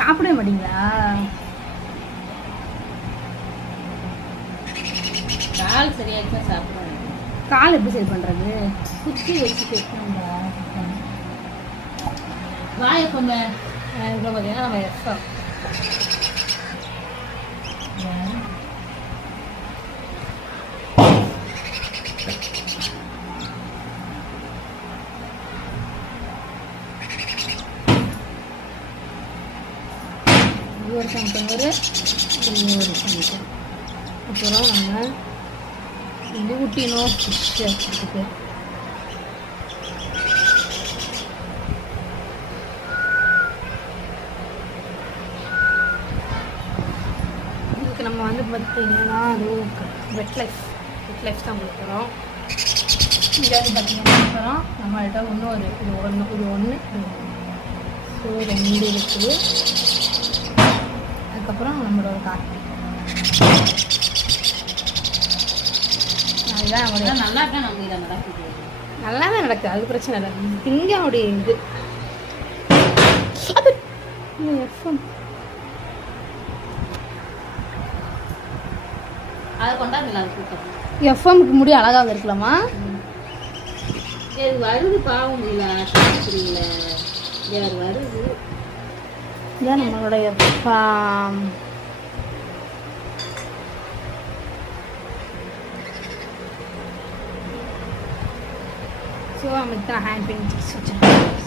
சாப்பிடவே மாட்டீங்களா? கால் சரியாயிருக்கா சாப்பிடுவேன். கால் எப்படி சரி பண்ணுறது? குச்சி வச்சு தைக்கணும்டா. வாயை கொஞ்சம் இப்போ பார்த்தீங்கன்னா நம்ம எஃப்எம் ஒரு சமைச்சோறு ஒரு சமைச்சோம். அப்புறம் நம்ம இது ஊட்டினோம் ஃபிஷ்ஷுக்கு. இதுக்கு நம்ம வந்து பார்த்திங்கன்னா அது வெட் லைஃப் தான் கொடுக்குறோம். இங்கே வந்து பார்த்திங்கன்னா அப்புறம் நம்மள்கிட்ட இன்னொரு இது ஒன்று ஸோ 2 இருக்குது. அதுக்கப்புறம் நம்மளோட காட்டு அதுதான் நம்மளோட நல்லா இருக்கா. நம்ம இதை நடக்குது, நல்லா தான் நடக்குது, அது பிரச்சனை இல்லை. இங்கே அவருடைய இது எஃப்எம் அதை கொண்டாந்துல அது கூட்டம் எஃப்எம்க்கு முடி அழகாக இருக்கலாமா? இது வருது பாவம் இல்லை புரியல. யார் வருது? இதான் நம்மளுடைய ஸோ நம்ம இத்தனை ஹேண்ட் பெயிண்ட் வச்சுருக்கோம்.